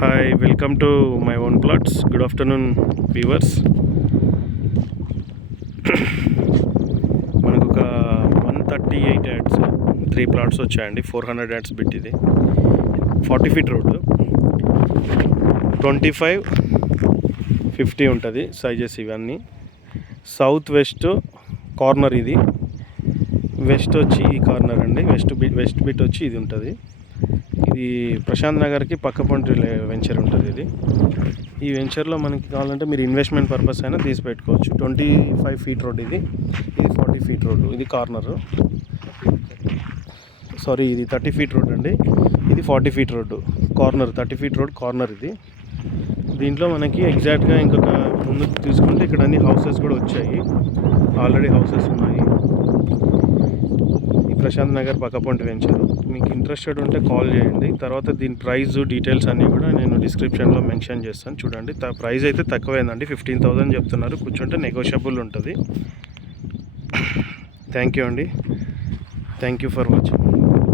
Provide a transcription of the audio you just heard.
Hi, welcome to my own plots. Good afternoon viewers. మనకు ఒక 138 ads 3 plots వచ్చాయండి. 400 ads bit. ఇది 40 feet road, 25-50 ఉంటుంది సైజెస్ ఇవన్నీ. సౌత్ వెస్ట్ కార్నర్ ఇది. వెస్ట్ వచ్చి ఈ కార్నర్ అండి. వెస్ట్ బిట్ వచ్చి ఇది ఉంటుంది. ఇది ప్రశాంత్ నగర్కి పక్క పొంటి వెంచర్ ఉంటుంది. ఈ వెంచర్లో మనకి కావాలంటే మీరు ఇన్వెస్ట్మెంట్ పర్పస్ అయినా తీసి పెట్టుకోవచ్చు. 25 ఫీట్ రోడ్ ఇది 40 ఫీట్ రోడ్డు. ఇది కార్నరు, సారీ ఇది 30 ఫీట్ రోడ్ అండి. ఇది 40 feet road corner, 30 feet road corner ఇది. దీంట్లో మనకి ఎగ్జాక్ట్గా ఇంకొక ముందుకు తీసుకుంటే ఇక్కడ అన్ని హౌసెస్ కూడా వచ్చాయి. ఆల్రెడీ హౌసెస్ ఉన్నాయి. ప్రశాంత్ నగర్ పక్కపొంటి వెంచర్. మీకు ఇంట్రెస్టెడ్ ఉంటే కాల్ చేయండి. తర్వాత దీని ప్రైస్ డీటెయిల్స్ అన్నీ కూడా నేను డిస్క్రిప్షన్లో మెన్షన్ చేస్తాను. చూడండి, ప్రైస్ అయితే తక్కువైందండి. 15,000 చెప్తున్నారు. కూర్చుంటే నెగోషియబుల్ ఉంటుంది. థ్యాంక్ యూ అండి. Thank you for watching.